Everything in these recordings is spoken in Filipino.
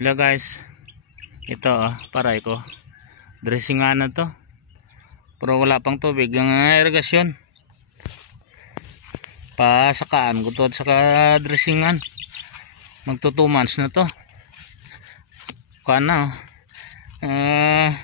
Hello guys, ito paray ko dressingan na to, pero wala pang tubig ang irigasyon. Pasakaan ko to sa dressingan, magto 2 months na to. Kana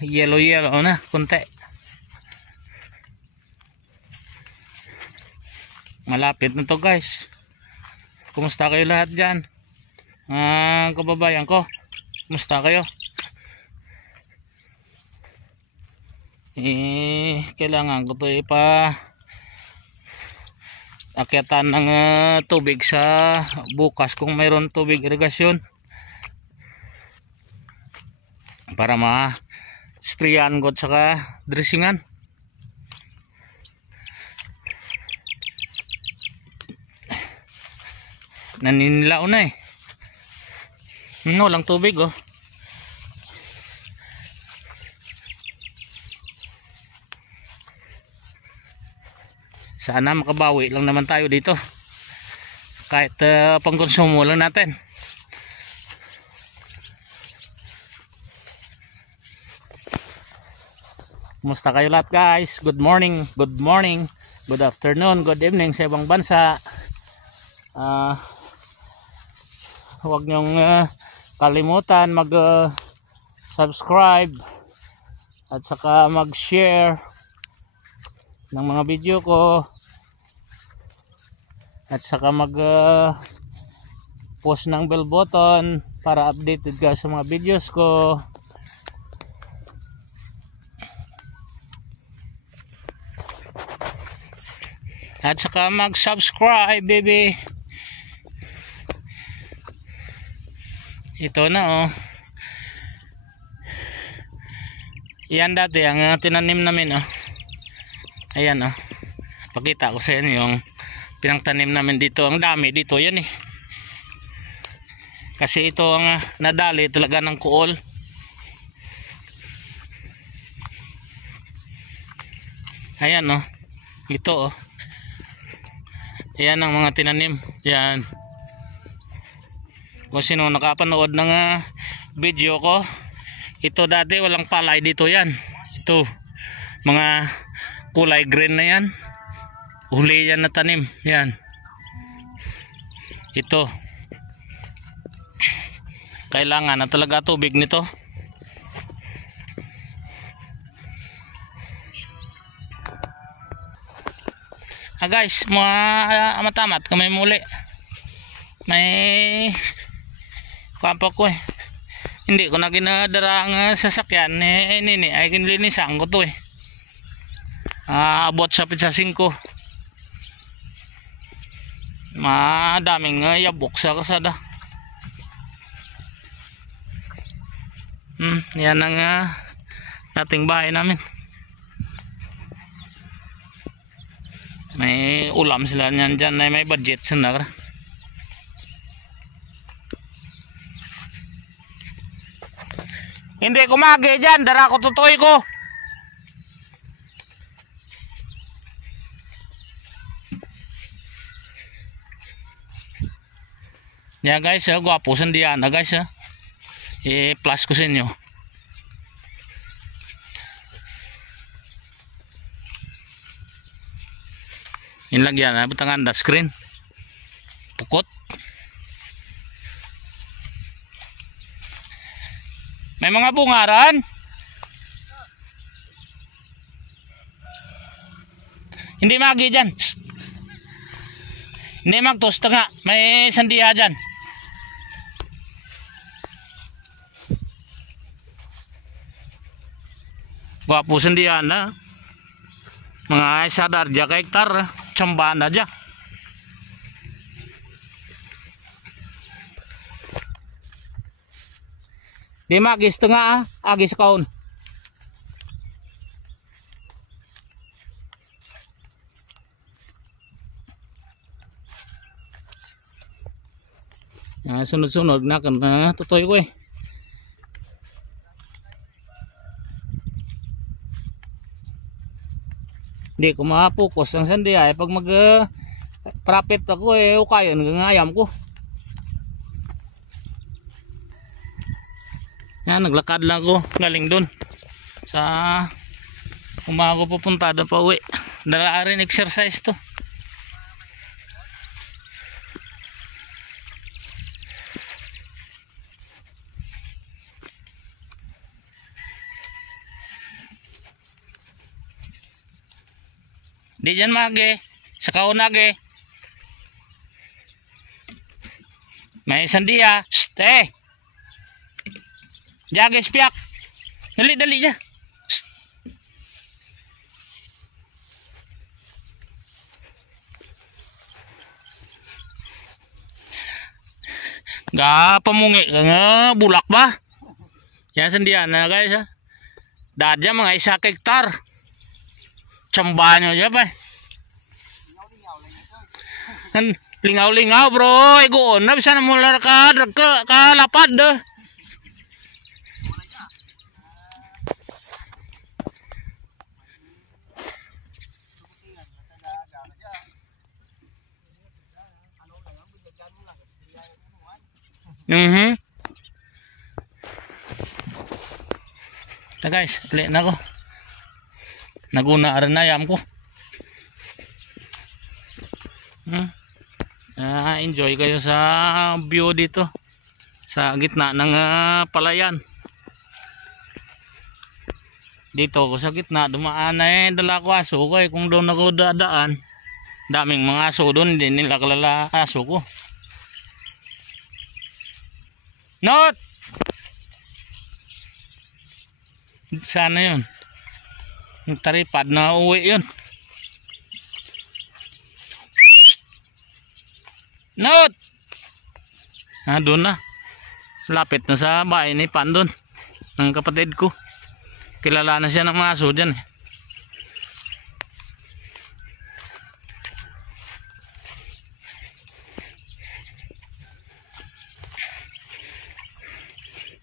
yellow na kunti, malapit na to guys. Kumusta kayo lahat dyan, kababayan ko? Kumusta kayo? Kailangan ko to akyatan ng tubig sa bukas kung mayroon tubig irigasyon para ma-sprayan ko saka dressingan. Naninilaw na walang tubig Sana makabawi lang naman tayo dito, kahit pangkonsumo lang natin. Kumusta kayo lahat guys? Good morning, good afternoon, good evening sa ibang bansa. Huwag nyong kalimutan mag subscribe at saka mag share ng mga video ko, at saka mag post ng bell button para updated ka sa mga videos ko. At saka mag subscribe baby. Ito na yan dati ang tinanim namin ayan pakita ko sa inyo yung pinangtanim namin dito. Ang dami dito yan kasi ito ang nadali talaga ng kuol. Ayan ito ayan ang mga tinanim yan. Kung sino nakapanood ng video ko, ito dati walang palay dito yan. Ito mga kulay green na yan, huli yan na tanim yan. Ito kailangan na talaga tubig nito. Guys, matamat kami muli. May kapag ko hindi ko na ginadara ang sasakyan nini ay kinlinisan ko to abot sa pizza 5. Madaming yabok sa kasada. Yan ang dating bahay namin. May ulam sila niyan dyan na may budget sila. Hindi kumagi dyan, dara ko tutoy ko. Yan guys, gwapo sandiyan na guys plus ko sa inyo. Inlagyan butangan da screen pukot. May mga bungaran. Hindi magi dyan. Hindi magtosta nga. May sandiya dyan. Gwapo sandiya na. Mga sadar dya ka hektar. Tsamba na dya. Di magis nga agis kaon. Sunod-sunod na kan tutoy ko Hindi ko ma-focus ang sandi pag mag profit ako ukayon ng ayam ko. Yan, naglakad lang ako galing dun sa umaga pupunta doon pa uwi. Dala rin exercise to. Di dyan mage sa kaunage may sandia. Shhh, jage spiak, dali dali dya. Ga pamungi nga bulak ba? Yan sandian na guys ha. Dadya mga 1 hektar. Tsamba nyo dyan ba? Lingaw-lingaw bro. Igoon na bisa na mula ka kalapad dah. Guys, ulit na ako. Naguna rin na yam ko. Enjoy kayo sa view dito sa gitna ng palayan. Dito ako sa gitna dumaan na dala ko aso ko kung doon ako dadaan daming mga aso doon, hindi nila kalala aso ko. Not! Sana yun. Yung taripad na uwi yun. Not! Doon na. Lapit na sa bahay ni Pan doon. Ng kapatid ko. Kilala na siya ng mga aso dyan.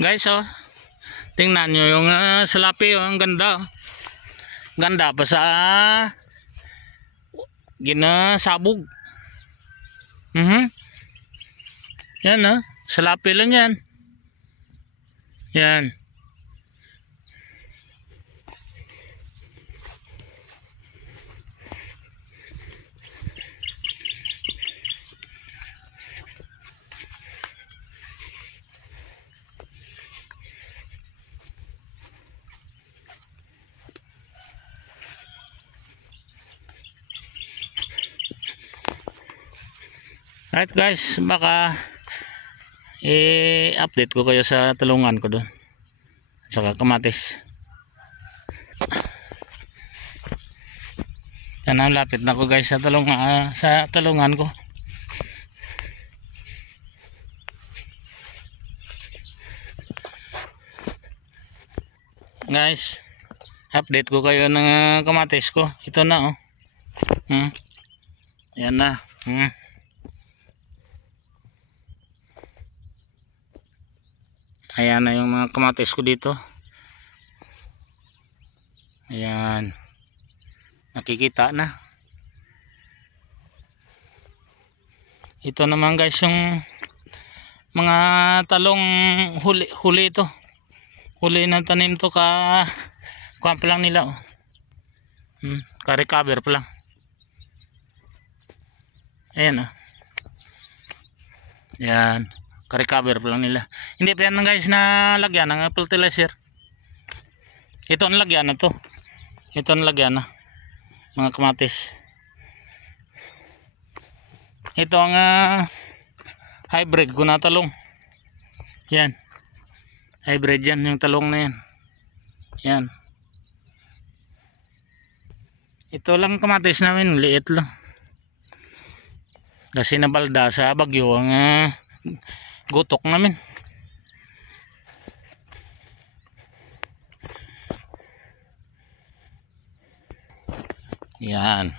Guys, oh. Tingnan nyo yung salapi, oh. Ang ganda, oh. Ganda pa sa ginasabog. Yan, oh. Salapi lang yan. Yan. Right guys, baka i-update ko kayo sa talungan ko doon saka kamatis. Yan ang lapit na ko guys sa talungan ko. Guys, update ko kayo ng kamatis ko. Ito na, oh. Yan na. Ayan na yung mga kamatis ko dito. Ayan. Nakikita na. Ito naman guys yung mga talong huli ito. Huli ng tanim to kuha pa lang nila, oh. Ka-recover pa lang. Ayan, oh. Ayan. Ka-recover pa lang nila. Hindi pa yan guys na lagyan ng fertilizer. Ito ang lagyan na to. Ito ang lagyan na mga kamatis. Ito ang hybrid ko na talong. Yan. Hybrid yan yung talong na yan. Yan. Ito lang kamatis namin. Liit lang. Kasi nabalda sa bagyo ang gutok namin. Yan.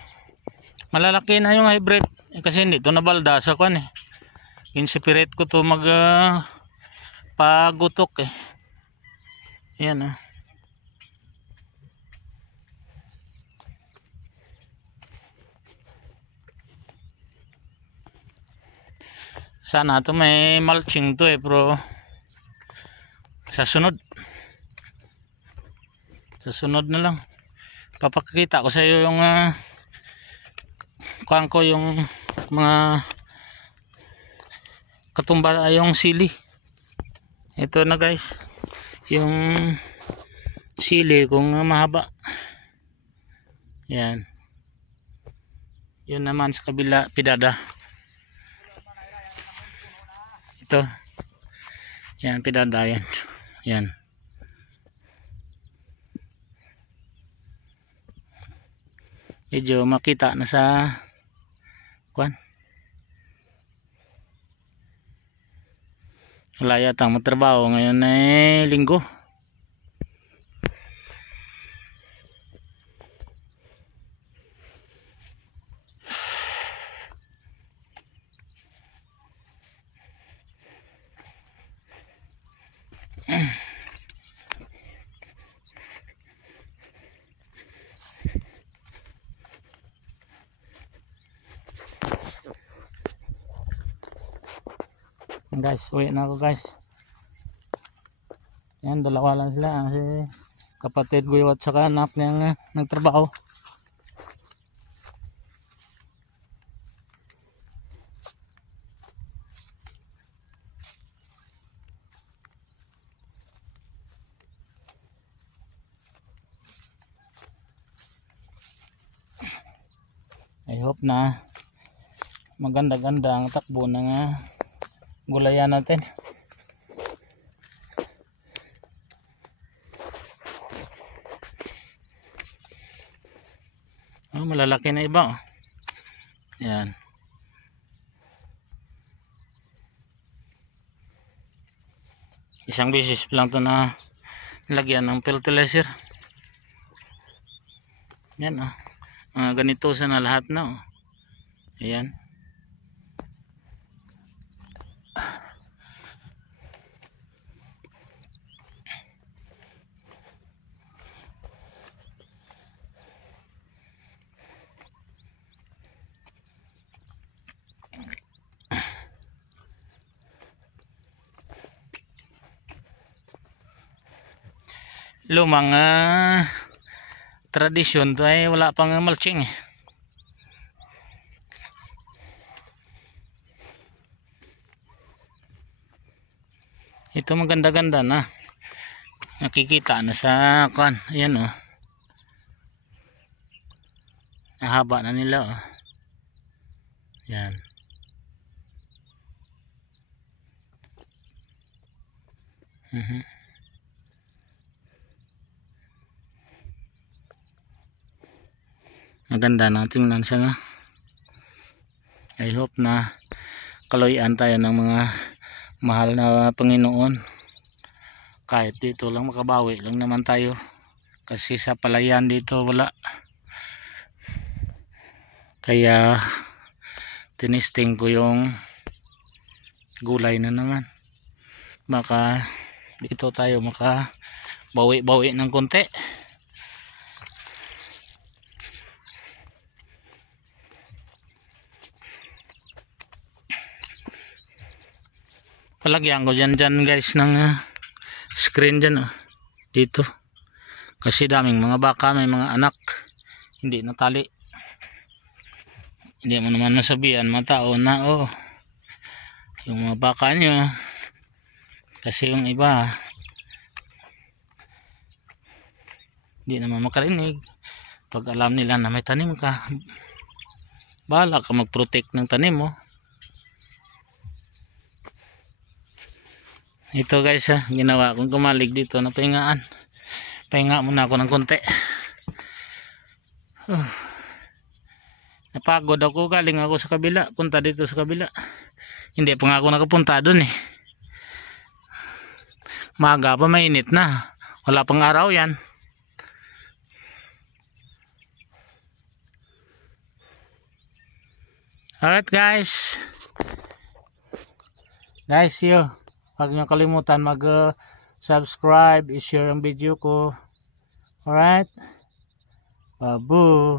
Malalaki na yung hybrid. Kasi hindi ito nabalda sa kwan eh. Inseparate ko to pagutok eh. Yan, ah. Sana to may mulching to eh, pero Sa sunod na lang papakita ko sa iyo yung kuhaan ko yung mga katumba, yung sili. Ito na guys yung sili kung mahaba. Yan, yun naman sa kabila pidada. Ito yan pidada yan. Yan. Medyo makita na sa kuan. Wala yatang magtrabaho ngayon ay linggo. Guys, uwi na ako guys. Yan, dalawa lang sila si kapatid ko at saka anak niya nagtrabaho. I hope na maganda-ganda ang takbo ng gulayan natin. Malalaki na iba. Yan. Isang beses lang to na lagyan ng fertilizer. Yan ganito sana lahat na. Ayan. Lumang tradisyon to ay wala pang mulching. Ito maganda-ganda na. Nakikita na sa kan. Ayan Nahaba na nila Yan. Maganda na tingnan siya I hope na kaluyan tayo ng mga mahal na Panginoon. Kahit dito lang makabawi lang naman tayo. Kasi sa palayan dito wala. Kaya tinisting ko yung gulay na naman. Baka dito tayo makabawi-bawi ng konti. Palagyan ko dyan guys ng screen dyan dito. Kasi daming mga baka, may mga anak. Hindi natali. Hindi mo naman nasabihan mga tao na yung mga baka nyo. Kasi yung iba hindi naman makarinig. Pag alam nila na may tanim ka, bahala ka mag-protect ng tanim mo. Ito guys ginawa kong kumalig dito na pahingaan. Pahinga muna ako ng konti. Napagod ako, galing ako sa kabila, punta dito sa kabila. Hindi pa nga ako nakapunta dun Maga pa, mainit na. Wala pang araw yan. Alright guys. Huwag niyo kalimutan mag-subscribe, i-share ang video ko. Alright? Babu.